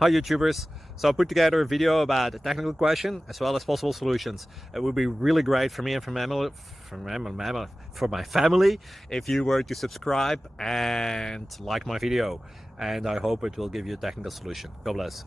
Hi YouTubers! So I put together a video about a technical question as well as possible solutions. It would be really great for me and for my family if you were to subscribe and like my video, and I hope it will give you a technical solution. God bless.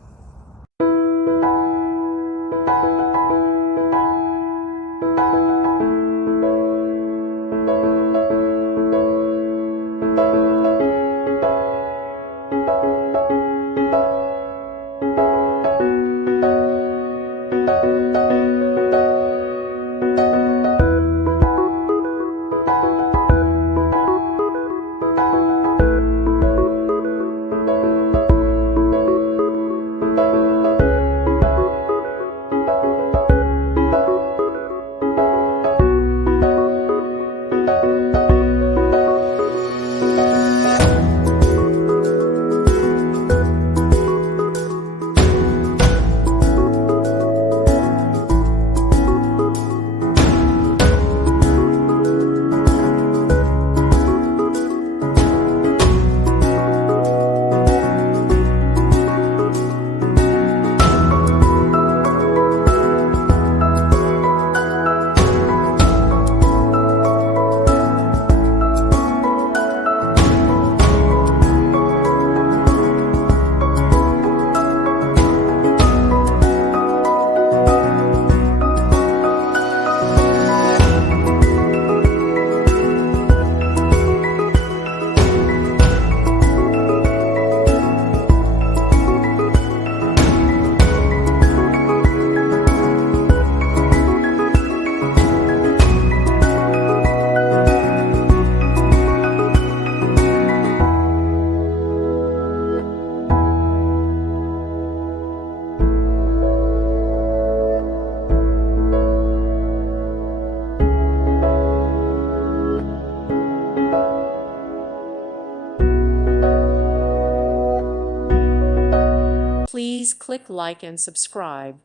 Please click like and subscribe.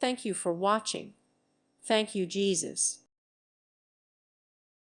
Thank you for watching. Thank you, Jesus.